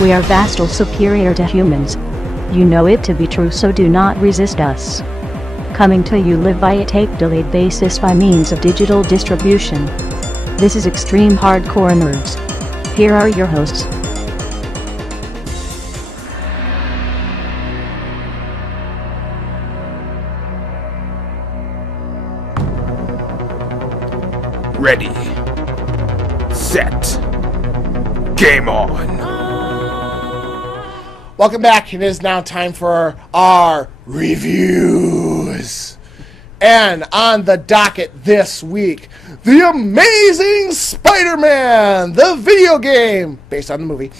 We are vastly superior to humans. You know it to be true, so do not resist us. Coming to you live by a tape-delayed basis by means of digital distribution. This is Extreme Hardcore Nerds. Here are your hosts. Ready, set, game on. Welcome back. It is now time for our reviews. And on the docket this week, The Amazing Spider-Man, the video game, based on the movie.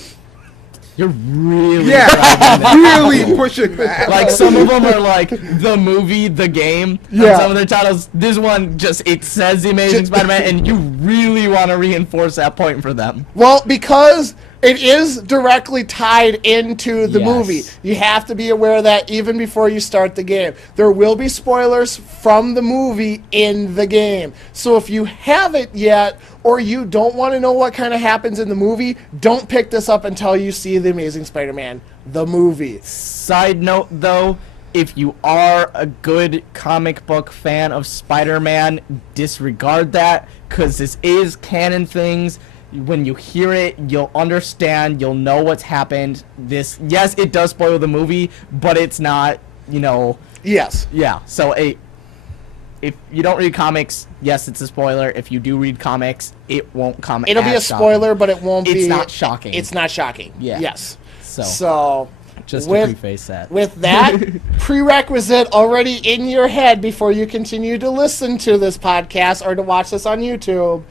You're really really pushing that. Like, some of them are like the movie, the game. Yeah. And some of their titles, this one just, it says The Amazing Spider-Man, and you really want to reinforce that point for them. Well, because it is directly tied into the Yes. movie. You have to be aware of that even before you start the game. There will be spoilers from the movie in the game. So if you haven't yet, or you don't want to know what kind of happens in the movie, don't pick this up until you see The Amazing Spider-Man, the movie. Side note, though, if you are a good comic book fan of Spider-Man, disregard that, because this is canon things. When you hear it, you'll understand, you'll know what's happened. Yes, it does spoil the movie, but it's not, Yes. yeah. So, if you don't read comics, yes, it's a spoiler. If you do read comics, it won't come It'll be a as spoiler, but it won't be... It's not shocking. It's not shocking. Yeah. Yes. So just to preface that. With that prerequisite already in your head before you continue to listen to this podcast or to watch this on YouTube,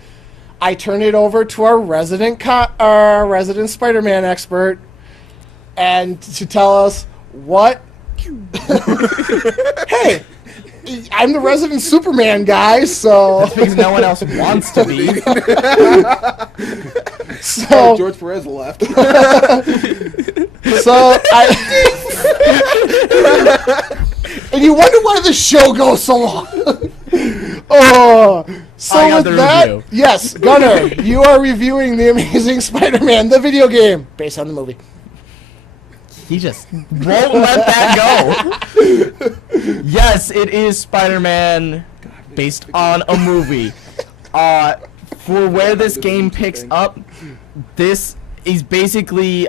I turn it over to our resident Spider-Man expert, and to tell us what. Hey, I'm the resident Superman guy, so. That's because no one else wants to be. So George Perez left. And you wonder why the show goes so long. Oh, so I got with the that, review. yes, Gunnar, you are reviewing The Amazing Spider-Man, the video game, based on the movie. He just won't let that go. Yes, it is Spider-Man based on a movie. For where this game picks up, this is basically...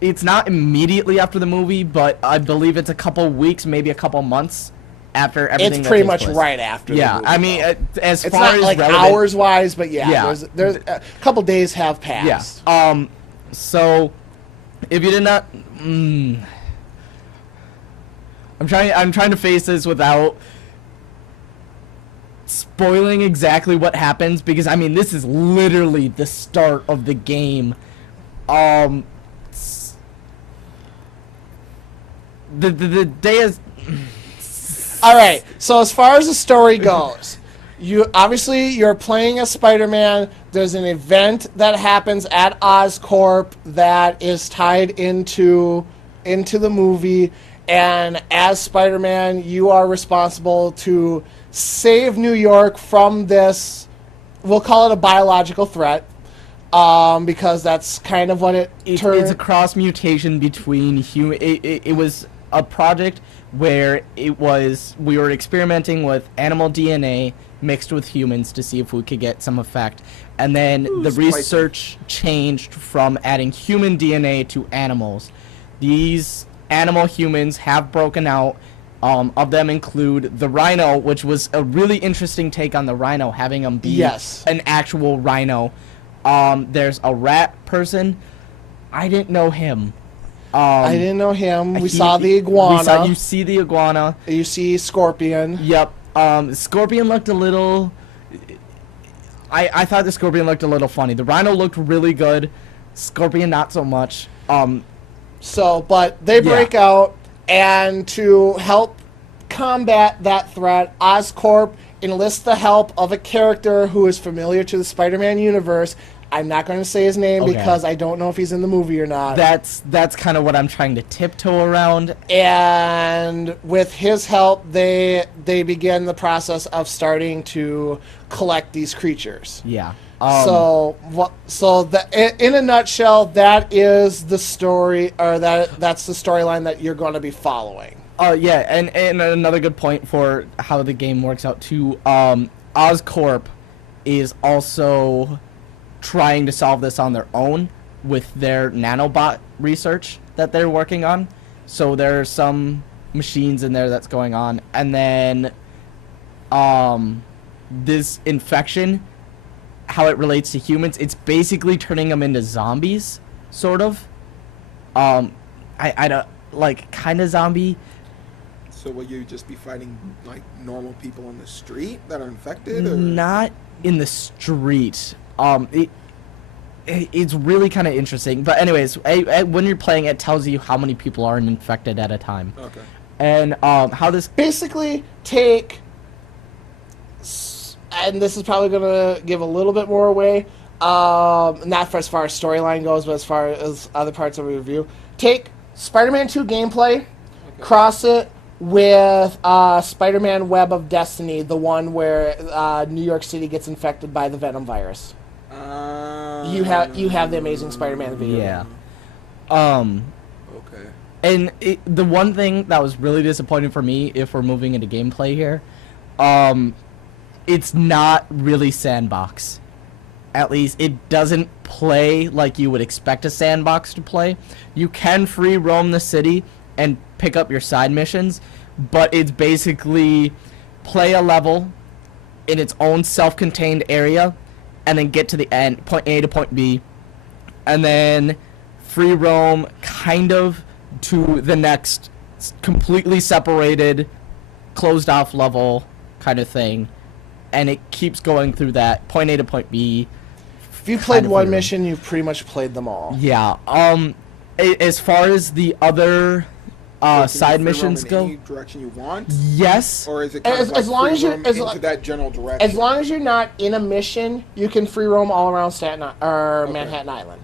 it's not immediately after the movie, but I believe it's a couple weeks, maybe a couple months after everything. It's pretty that takes much place. right after the movie. I mean, as It's far not as like relevant, hours-wise, but Yeah. there's a couple days have passed. Yeah. So, if you did not... I'm trying to face this without spoiling exactly what happens, because, I mean, this is literally the start of the game. The day is... All right. So as far as the story goes, you're playing as Spider-Man. There's an event that happens at Oscorp that is tied into the movie, and as Spider-Man, you are responsible to save New York from this. We'll call it a biological threat, because that's kind of what It's a cross mutation between human. It was a project where we were experimenting with animal DNA mixed with humans to see if we could get some effect, and then the research changed from adding human DNA to animals. These animal humans have broken out. Of them include the rhino, which was a really interesting take on the rhino, having him be an actual rhino. There's a rat person. I didn't know him. I didn't know him. We saw the iguana. You see the iguana. You see Scorpion. Yep. Scorpion looked a little... I thought the Scorpion looked a little funny. The rhino looked really good. Scorpion, not so much. But they break out, and to help combat that threat, Oscorp enlists the help of a character who is familiar to the Spider-Man universe, I'm not going to say his name Okay. because I don't know if he's in the movie or not. That's kind of what I'm trying to tiptoe around. And with his help, they begin the process of starting to collect these creatures. Yeah. So in a nutshell, that is the story, or that's the storyline that you're going to be following. Yeah, and another good point for how the game works out too. Oscorp is also trying to solve this on their own with their nanobot research that they're working on. So there are some machines in there that's going on, and then this infection, how it relates to humans, it's basically turning them into zombies, sort of. I don't like kind of zombie. So will you just be fighting like normal people on the street that are infected? Or? Not in the street. It's really kind of interesting. But anyways, when you're playing, it tells you how many people are infected at a time. Okay. And how this Basically, take, and this is probably going to give a little bit more away, not for as far as storyline goes, but as far as other parts of the review. Take Spider-Man 2 gameplay, cross it with Spider-Man Web of Destiny, the one where New York City gets infected by the Venom virus. You have the Amazing Spider-Man video. yeah. Okay. And the one thing that was really disappointing for me, if we're moving into gameplay here, it's not really sandbox. At least it doesn't play like you would expect a sandbox to play. You can free roam the city and pick up your side missions, but it's basically play a level in its own self-contained area and then get to the end, point A to point B, and then free roam kind of to the next completely separated, closed off level kind of thing, and it keeps going through that point A to point B. If you played one mission, you've pretty much played them all. Yeah. As far as the other side missions go, any direction you want, yes. or is it kind of like as long as free you're roam as, into that general direction? as long as you're not in a mission, you can free roam all around Manhattan Island.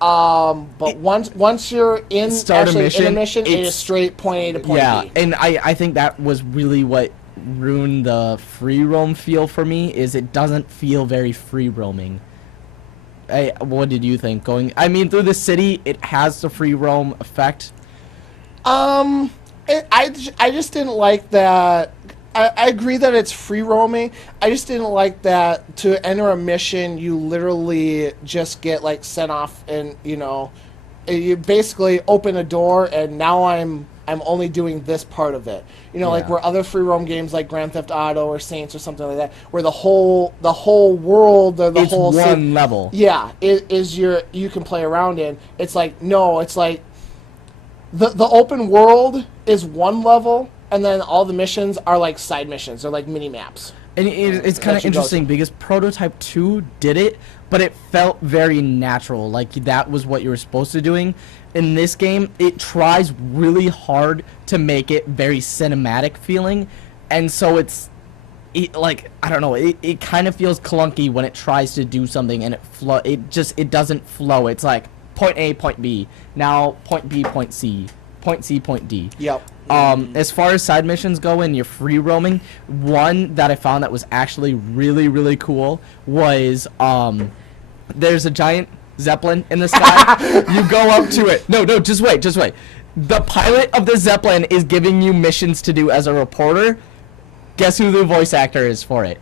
But once you're in Start a actually mission, in a mission, it it's- is straight point A to point Yeah, B. and I think that was really what ruined the free roam feel for me, is it doesn't feel very free roaming. What did you think? Through the city, it has the free roam effect. I just didn't like that. I agree that it's free roaming. I just didn't like that to enter a mission, you literally just get like sent off, and you basically open a door, and now I'm only doing this part of it. Like Yeah. where other free roam games like Grand Theft Auto or Saints or something like that, where the whole world or the It's whole one level. yeah, you can play around in. It's like no, it's like the open world is one level, and then all the missions are like side missions. They're like mini maps. And it's kind of you go interesting because Prototype 2 did it, but it felt very natural, like that was what you were supposed to doing. In this game, it tries really hard to make it very cinematic feeling, and so I don't know, it kind of feels clunky when it tries to do something and it doesn't flow. It's like point A, point B, now point B, point C, point D. Yep. As far as side missions go and you're free roaming, one that I found that was actually really, really cool was there's a giant Zeppelin in the sky. You go up to it. No, just wait. The pilot of the Zeppelin is giving you missions to do as a reporter. Guess who the voice actor is for it?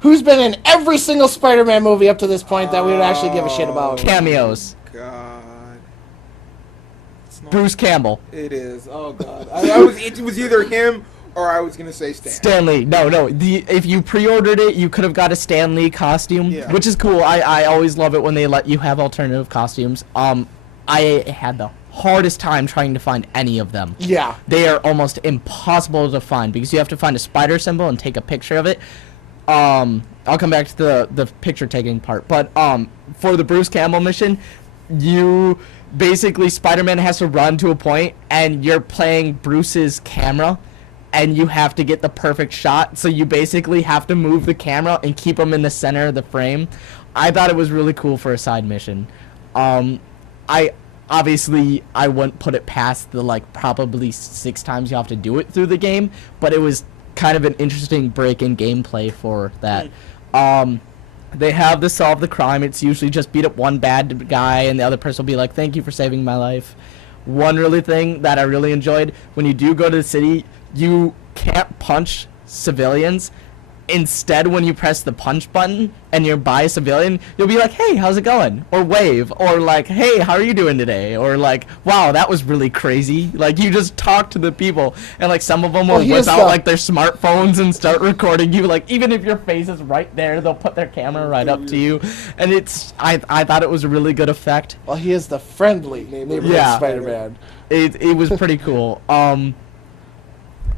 Who's been in every single Spider-Man movie up to this point that we would actually give a shit about? Cameos. God. It's not- Bruce Campbell. It is. Oh God. It was either him or I was gonna say Stan. Stan Lee. No. If you pre-ordered it, you could have got a Stan Lee costume, Yeah. which is cool. I always love it when they let you have alternative costumes. I had the hardest time trying to find any of them. Yeah. They are almost impossible to find because you have to find a spider symbol and take a picture of it. I'll come back to the picture taking part, but for the Bruce Campbell mission, you basically Spider-Man has to run to a point, and you're playing Bruce's camera. and you have to get the perfect shot, so you basically have to move the camera and keep them in the center of the frame. I thought it was really cool for a side mission. I wouldn't put it past the like probably 6 times you have to do it through the game, but it was kind of an interesting break in gameplay for that. They have to solve the crime. It's usually just beat up one bad guy and the other person will be like, thank you for saving my life. One really thing that I really enjoyed, when you do go to the city, you can't punch civilians. Instead, when you press the punch button and you're by a civilian, you'll be like, hey, how's it going? Or wave. Or like, hey, how are you doing today? Or like, wow, that was really crazy. Like, you just talk to the people. And like, some of them will whip out like their smartphones and start recording you. Like, even if your face is right there, they'll put their camera right up to you. And it's, I thought it was a really good effect. Well, he is the friendly neighborhood Spider-Man. It was pretty cool.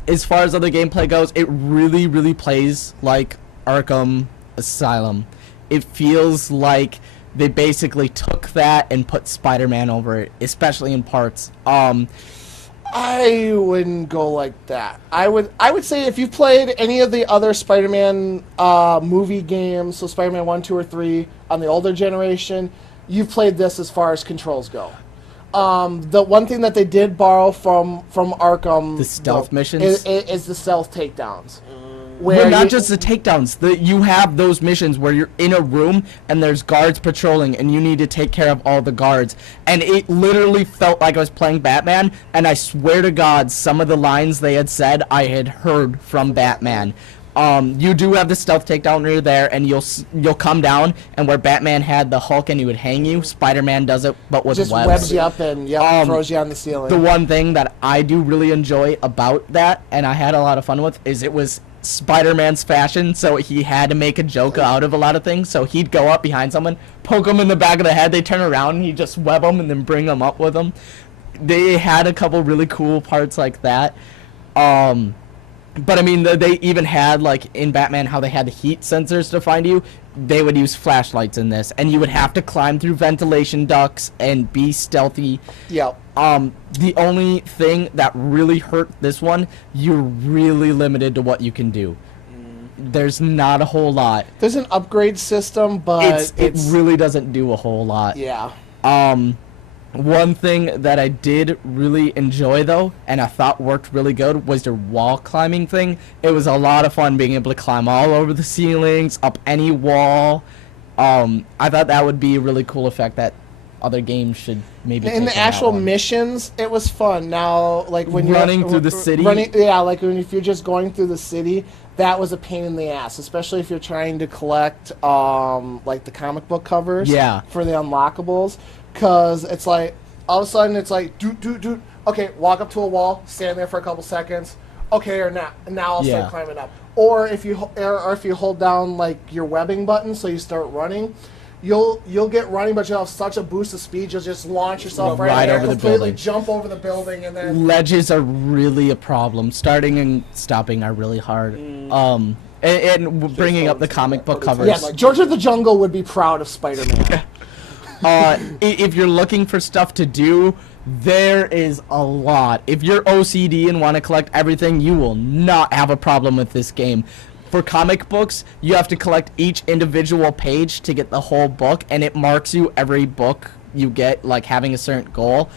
As far as other gameplay goes, it really, really plays like Arkham Asylum. It feels like they basically took that and put Spider-Man over it, especially in parts. I wouldn't go like that. I would say if you've played any of the other Spider-Man movie games, so Spider-Man 1, 2, or 3 on the older generation, you've played this as far as controls go. The one thing that they did borrow from Arkham, the stealth missions, is the stealth takedowns. Well, not just the takedowns. You have those missions where you're in a room and there's guards patrolling and you need to take care of all the guards. And it literally felt like I was playing Batman, and I swear to God, some of the lines they had said I had heard from Batman. You do have the stealth takedown near there, and you'll come down, and where Batman had the Hulk and he would hang you, Spider-Man does it, but with just webs. Webs you up and throws you on the ceiling. The one thing that I do really enjoy about that, and I had a lot of fun with, is it was Spider-Man's fashion, so he had to make a joke out of a lot of things. So he'd go up behind someone, poke them in the back of the head, they turn around, and he'd just web them and then bring them up with him. They had a couple really cool parts like that. But I mean, they even had, like, in Batman, how they had the heat sensors to find you. They would use flashlights in this, and you would have to climb through ventilation ducts and be stealthy. Yep. The only thing that really hurt this one, you're really limited to what you can do. There's not a whole lot. There's an upgrade system, but it really doesn't do a whole lot. Yeah. One thing that I did really enjoy, though, and I thought worked really good, was their wall climbing thing. It was a lot of fun being able to climb all over the ceilings, up any wall. I thought that would be a really cool effect that other games should maybe in the actual missions, it was fun. Now, like when you're running through the city, like if you're just going through the city, that was a pain in the ass, especially if you're trying to collect like the comic book covers for the unlockables, because it's like all of a sudden it's like do okay, walk up to a wall, stand there for a couple seconds, okay, or not, and now I'll start climbing up. Or if you hold down like your webbing button, so you start running, you'll get running, but you'll have such a boost of speed, you'll just launch yourself right over the building, jump over the building, and then ledges are really a problem. Starting and stopping are really hard. And bringing up the comic book covers. Yes, George of the Jungle would be proud of Spider-Man. If you're looking for stuff to do, there is a lot. If you're OCD and want to collect everything, you will not have a problem with this game. For comic books, you have to collect each individual page to get the whole book, and it marks you every book you get, like having a certain goal.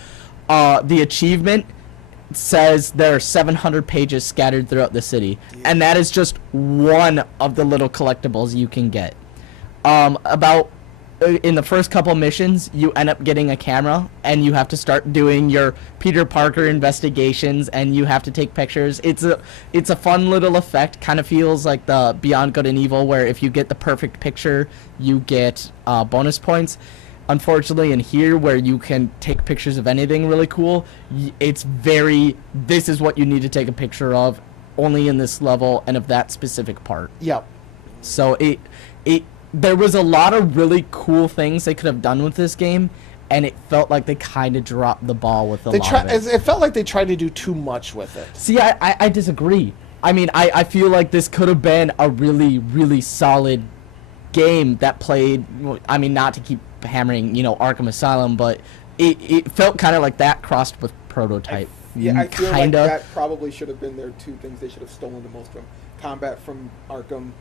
The achievement says there are 700 pages scattered throughout the city, and that is just one of the little collectibles you can get. In the first couple missions, you end up getting a camera, and you have to start doing your Peter Parker investigations, and you have to take pictures. It's a fun little effect. Kind of feels like the Beyond Good and Evil, where if you get the perfect picture, you get bonus points. Unfortunately, in here, where you can take pictures of anything really cool, it's this is what you need to take a picture of, only in this level and of that specific part. Yep. So there was a lot of really cool things they could have done with this game, and it felt like they kind of dropped the ball with a lot of it. It felt like they tried to do too much with it. See, I disagree. I mean, I feel like this could have been a really, really solid game that played, I mean, not to keep hammering, Arkham Asylum, but it felt kind of like that crossed with Prototype. I Yeah, I feel kinda. like that probably should have been their two things they should have stolen the most from. Combat from Arkham,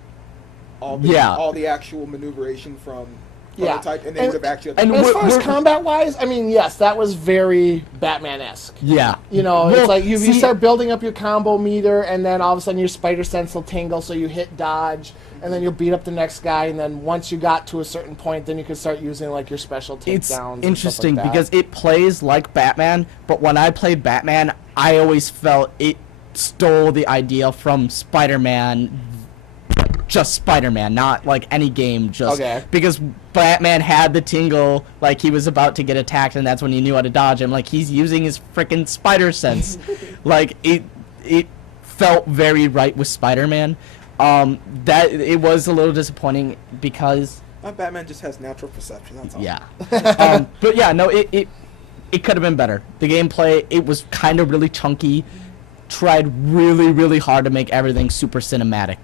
all the actual maneuveration from Prototype, and they would have actually... And as far as combat-wise, I mean, yes, that was very Batman-esque. Yeah. You know, it's like you start building up your combo meter, and then all of a sudden your spider sense will tingle, so you hit dodge, and then you'll beat up the next guy, and then once you got to a certain point, then you can start using, like, your special takedowns. It's interesting like because it plays like Batman, but when I played Batman, I always felt it stole the idea from Spider-Man, just Spider-Man, not like any game, just because Batman had the tingle, like he was about to get attacked, and that's when he knew how to dodge him. Like, he's using his freaking spider sense. Like, it felt very right with Spider-Man. That it was a little disappointing because Batman just has natural perception, that's all. Yeah. But yeah, no, it could have been better. The gameplay, it was kind of really chunky. Tried really, really hard to make everything super cinematic.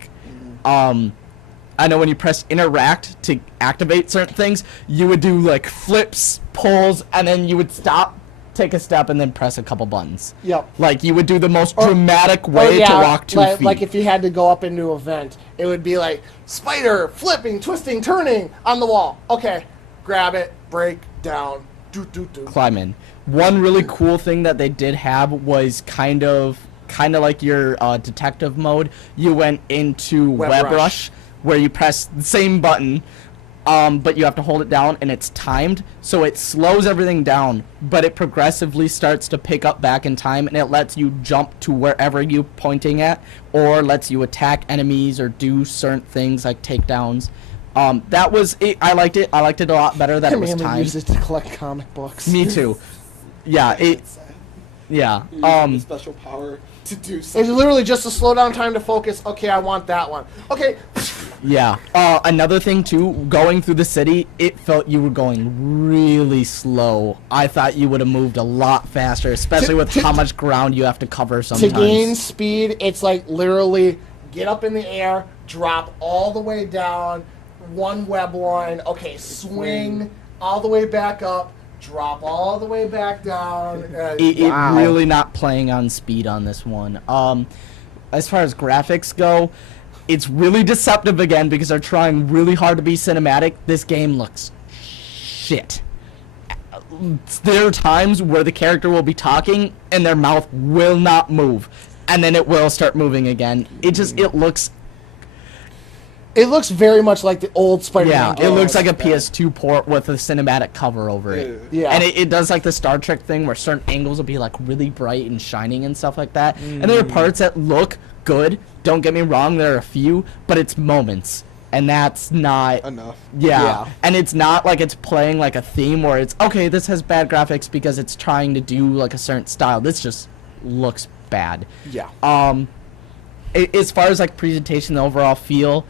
I know when you press interact to activate certain things, you would do like flips, pulls, and then you would stop, take a step, and then press a couple buttons. Yep. Like, you would do the most dramatic way to walk 2 feet. Like if you had to go up into a vent, it would be like, spider, flipping, twisting, turning on the wall. Okay, grab it, break, down, do. Climb in. One really cool thing that they did have was kind of like your detective mode. You went into Web Rush, where you press the same button, but you have to hold it down, and it's timed, so it slows everything down, but it progressively starts to pick up back in time, and it lets you jump to wherever you're pointing at, or lets you attack enemies or do certain things like takedowns. That was it. I liked it. I liked it a lot better that it was timed. I use it to collect comic books. Me too. Yeah. Yeah. Special power to do something. It's literally just to slow down time to focus. Okay, I want that one. Okay. Yeah. Another thing too, going through the city, it felt you were going really slow. I thought you would have moved a lot faster, especially with how much ground you have to cover sometimes. To gain speed, it's like literally get up in the air, drop all the way down, one web line. Okay, swing all the way back up. Drop all the way back down. It really not playing on speed on this one. As far as graphics go, it's really deceptive again because they're trying really hard to be cinematic. This game looks shit. There are times where the character will be talking and their mouth will not move, and then it will start moving again. It looks very much like the old Spider-Man game. It looks like a PS2 port with a cinematic cover over it. Yeah. And it does like the Star Trek thing where certain angles will be like really bright and shining and stuff like that. And there are parts that look good. Don't get me wrong, there are a few, but it's moments. And that's not enough. Yeah. And it's not like it's playing like a theme where it's, okay, this has bad graphics because it's trying to do like a certain style. This just looks bad. Yeah. As far as like presentation, the overall feel,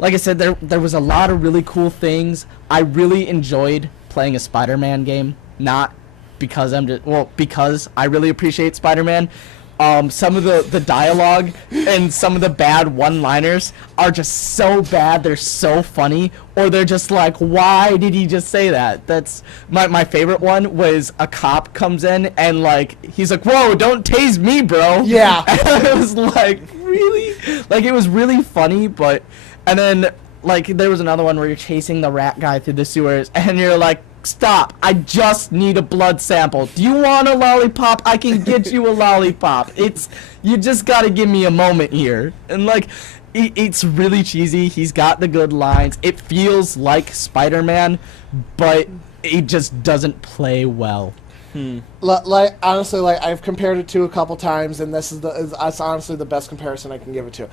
like I said, there was a lot of really cool things. I really enjoyed playing a Spider-Man game, not because because I really appreciate Spider-Man. Some of the dialogue and some of the bad one-liners are just so bad, they're so funny, or they're just like, why did he just say that? That's my favorite one was a cop comes in and like he's like, whoa, don't tase me, bro. Yeah. And it was like, really? Like, it was really funny, but and then like there was another one where you're chasing the rat guy through the sewers and you're like, stop, I just need a blood sample. Do you want a lollipop? I can get you a lollipop. You just gotta give me a moment here. And like, it's really cheesy. He's got the good lines. It feels like Spider-Man, but it just doesn't play well. Like honestly, like I've compared it to a couple times, and that's honestly the best comparison I can give it to.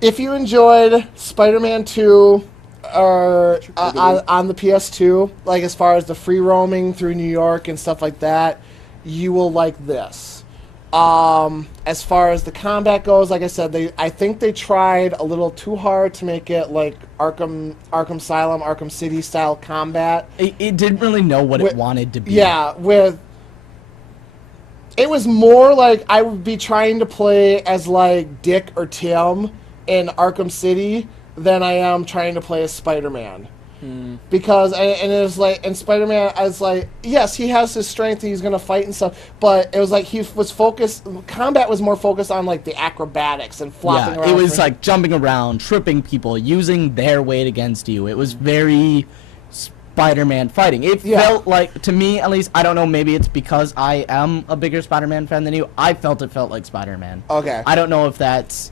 If you enjoyed Spider-Man 2 or on the PS2, like as far as the free roaming through New York and stuff like that, you will like this. As far as the combat goes, like I said, I think they tried a little too hard to make it like Arkham Asylum, Arkham City style combat. It didn't really know what it wanted to be. Yeah, it was more like I would be trying to play as like Dick or Tim in Arkham City than I am trying to play as Spider-Man. Because and it was like, and Spider-Man, I was like, yes, he has his strength and he's gonna fight and stuff, but it was like he was focused. Combat was more focused on like the acrobatics and flopping around. It was like jumping around, tripping people, using their weight against you. It was very Spider-Man fighting. It felt like, to me at least, I don't know, maybe it's because I am a bigger Spider-Man fan than you. I felt it felt like Spider-Man. Okay. I don't know if that's.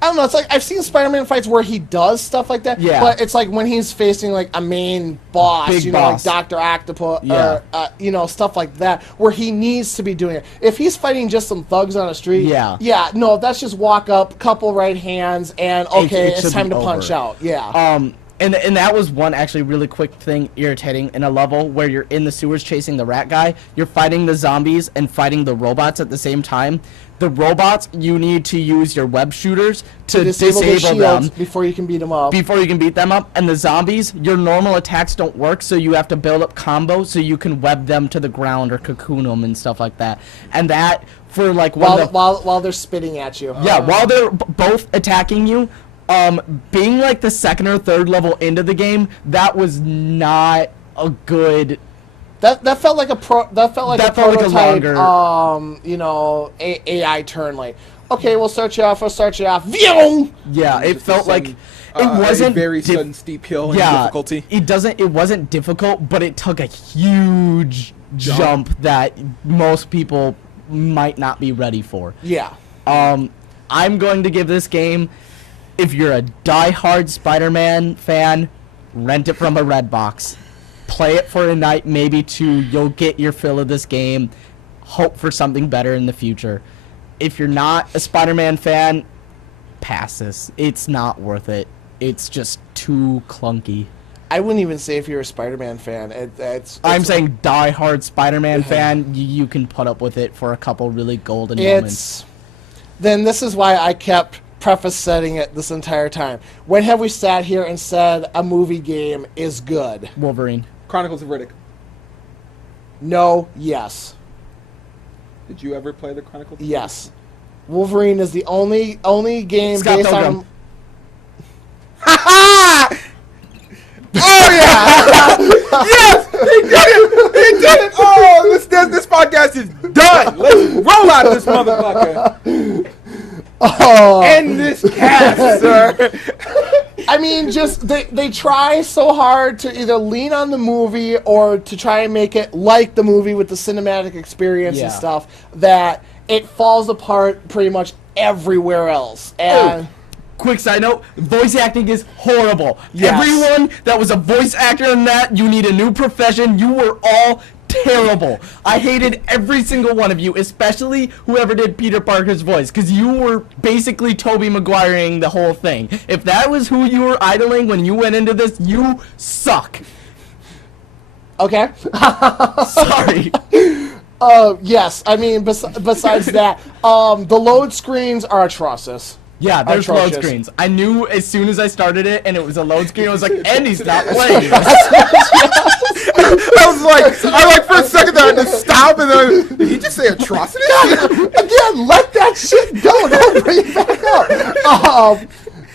I don't know. It's like I've seen Spider-Man fights where he does stuff like that. Yeah. But it's like when he's facing like a main boss, Big you know, boss. like Dr. Octopus, Yeah. or you know, stuff like that, where he needs to be doing it. If he's fighting just some thugs on the street, no, that's just walk up, couple right hands, and okay, it it's time to over. punch out. Yeah. And that was one actually really quick thing irritating in a level where you're in the sewers chasing the rat guy. You're fighting the zombies and fighting the robots at the same time. The robots, you need to use your web shooters to disable them before you can beat them up. And the zombies, your normal attacks don't work, so you have to build up combos so you can web them to the ground or cocoon them and stuff like that. And that, for like... While they're spitting at you. Yeah, while they're both attacking you, being like the second or third level into the game, that was not a good... That felt like a prototype, longer, you know, AI turn. Like, okay, we'll start you off. View! Yeah, it felt like it wasn't a very sudden steep hill in difficulty. It wasn't difficult, but it took a huge jump that most people might not be ready for. Yeah. I'm going to give this game, if you're a die-hard Spider-Man fan, rent it from a Redbox. Play it for a night, maybe two. You'll get your fill of this game. Hope for something better in the future. If you're not a Spider-Man fan, pass this. It's not worth it. It's just too clunky. I wouldn't even say if you're a Spider-Man fan. I'm saying die-hard Spider-Man fan, you can put up with it for a couple really golden moments. Then this is why I kept preface setting it this entire time. When have we sat here and said a movie game is good? Wolverine. Chronicles of Riddick. No, yes. Did you ever play the Chronicles of Riddick? Yes. Wolverine is the only game Scott based Pilgrim. on... Oh, yeah! Yes! He did it! He did it! Oh, this podcast is done! Let's roll out this motherfucker! Oh. End this cast, sir! I mean, just they try so hard to either lean on the movie or to try and make it like the movie with the cinematic experience and stuff that it falls apart pretty much everywhere else. And quick side note, voice acting is horrible. Yes. Everyone that was a voice actor in that, you need a new profession. You were all terrible. I hated every single one of you, especially whoever did Peter Parker's voice, because you were basically Tobey Maguireing the whole thing. If that was who you were idling when you went into this, you suck. Okay. Sorry. Yes, I mean, besides that, the load screens are atrocious. Yeah, there's Atrocious. load screens. I knew as soon as I started it and it was a load screen, I was like, and he's not playing. I like for a second there, I had to stop and then, did he just say atrocity? Again, let that shit go. Don't bring it back up.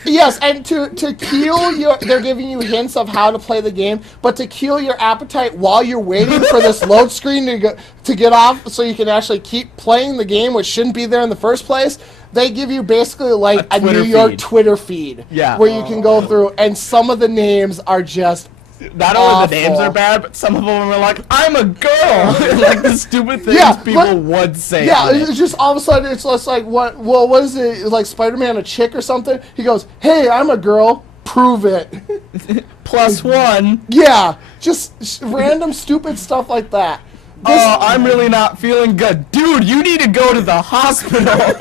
Yes, and to kill your, they're giving you hints of how to play the game, but to kill your appetite while you're waiting for this load screen to get off so you can actually keep playing the game, which shouldn't be there in the first place, they give you basically like a New York Twitter feed. Yeah. Where you can go through, and some of the names are just not only the names are bad, but some of them are like, I'm a girl! Like the stupid things people would say. Yeah, it's just all of a sudden it's just like, what is it? Like Spider-Man a chick or something? He goes, hey, I'm a girl. Prove it. +1. Yeah, just random stupid stuff like that. I'm really not feeling good. Dude, you need to go to the hospital.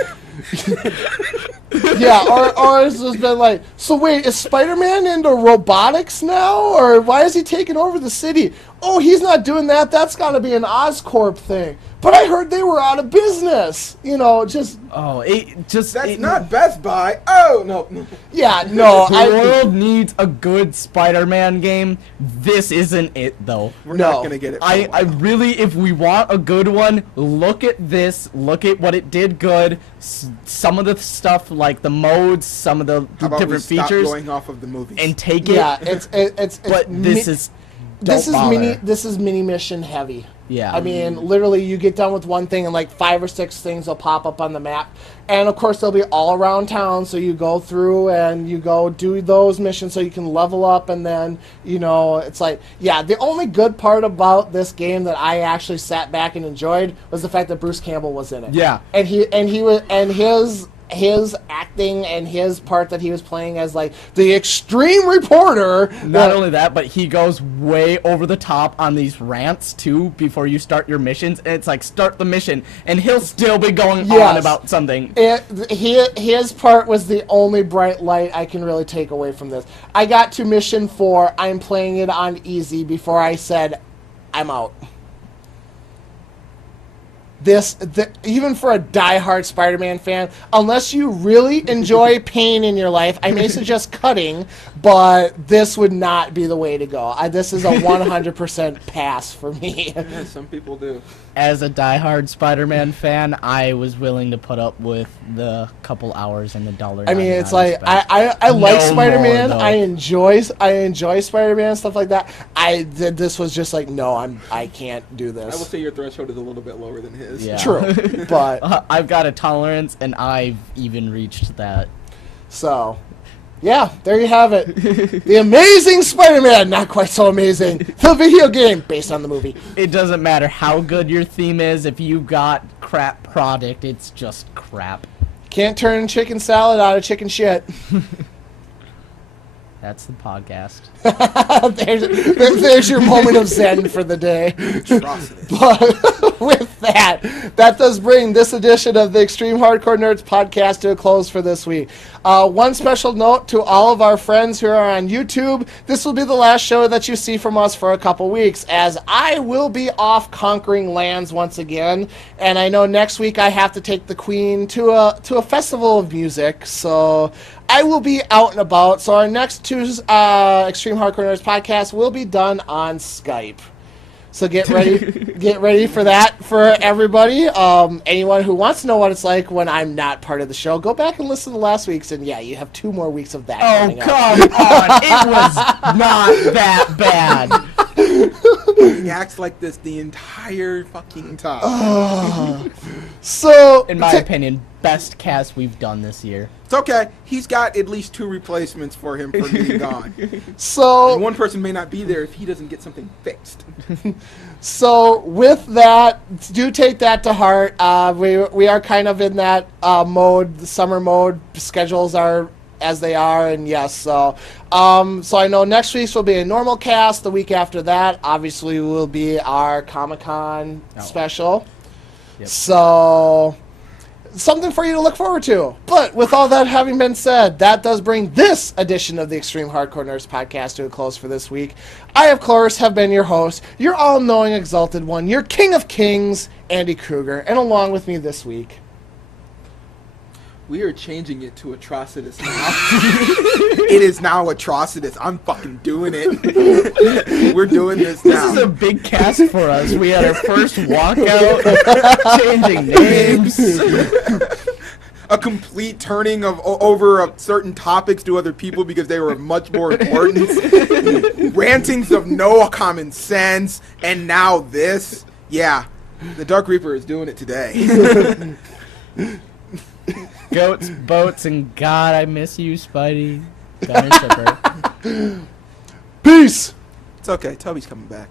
Yeah, or it's just been like, so wait, is Spider-Man into robotics now? Or why is he taking over the city? Oh, he's not doing that. That's got to be an Oscorp thing. but I heard they were out of business. You know, just that's not Best Buy. Oh no. Yeah, no. The world needs a good Spider-Man game. This isn't it, though. We're not gonna get it. I really, if we want a good one, look at this. Look at what it did good. Some of the stuff, like the modes, some of the different features. Going off of the movies and take it. Yeah, it's but this is mini mission heavy. Yeah. I mean, literally, you get done with one thing, and like 5 or 6 things will pop up on the map. And of course, they'll be all around town, so you go through and you go do those missions so you can level up. And then, you know, it's like, yeah, the only good part about this game that I actually sat back and enjoyed was the fact that Bruce Campbell was in it. Yeah. And his acting and his part that he was playing as like the extreme reporter. Not only that, but he goes way over the top on these rants too before you start your missions, and it's like start the mission and he'll still be going on about something. His part was the only bright light I can really take away from this. I got to mission 4. I'm playing it on easy before I said I'm out. Even for a diehard Spider-Man fan, unless you really enjoy pain in your life, I may suggest cutting, but this would not be the way to go. This is a 100% pass for me. Yeah, some people do. As a diehard Spider-Man fan, I was willing to put up with the couple hours and the $1. I mean, it's like I like Spider-Man. I enjoy Spider-Man and stuff like that. This was just like, no, I can't do this. I will say your threshold is a little bit lower than his. Yeah. True, but I've got a tolerance, and I've even reached that. So, yeah, there you have it. The Amazing Spider-Man, not quite so amazing. The video game based on the movie. It doesn't matter how good your theme is. If you got crap product, it's just crap. Can't turn chicken salad out of chicken shit. That's the podcast. there's your moment of zen for the day. But with that does bring this edition of the Extreme Hardcore Nerds podcast to a close for this week. One special note to all of our friends who are on YouTube: this will be the last show that you see from us for a couple weeks, as I will be off conquering lands once again, and I know next week I have to take the Queen to a festival of music, so I will be out and about. So our next 2 Extreme Hardcore Nerds podcasts will be done on Skype. So get ready for that for everybody. Anyone who wants to know what it's like when I'm not part of the show, go back and listen to last week's, and yeah, you have 2 more weeks of that. Oh, come on. It was not that bad. He acts like this the entire fucking time. So, in my opinion, best cast we've done this year. It's okay. He's got at least 2 replacements for him for being gone. So, and one person may not be there if he doesn't get something fixed. So with that, do take that to heart. We are kind of in that mode, the summer mode. Schedules are as they are, and yes, so I know next week's will be a normal cast. The week after that, obviously, will be our Comic-Con special. Yep. So something for you to look forward to. But with all that having been said, that does bring this edition of the Extreme Hardcore Nerds podcast to a close for this week. I, of course, have been your host, your all-knowing, exalted one, your king of kings, Andy Kruger, and along with me this week, we are changing it to Atrocitus now. It is now Atrocitus. I'm fucking doing it. We're doing this now. This is a big cast for us. We had our first walkout, changing names. A complete turning of over certain topics to other people because they were much more important. Rantings of no common sense. And now this. Yeah. The Dark Reaper is doing it today. Goats, boats, and God, I miss you, Spidey. Gunner Shipper. Peace! It's okay. Toby's coming back.